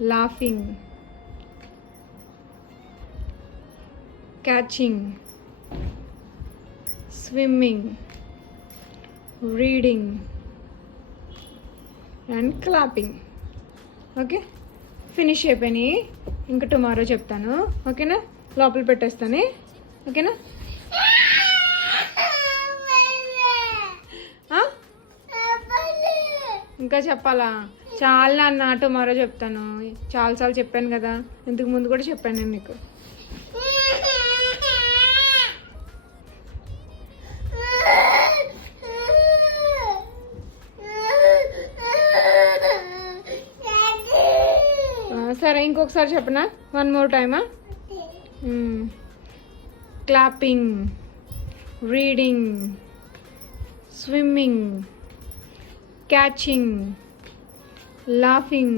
laughing, catching, swimming, reading and clapping. Okay, finish అయిపోయినాయి. ఇంకా టుమారో చెప్తాను. ఓకేనా, లోపల పెట్టేస్తాను. ఓకేనా, ఇంకా చెప్పాలా? చాలా నాన్న, టుమారో చెప్తాను. చాలాసార్లు చెప్పాను కదా, ఇంతకు ముందు కూడా చెప్పాను నేను నీకు. సరే, ఇంకొకసారి చెప్పనా? 1 more టైమా? Clapping, reading, swimming, catching, laughing,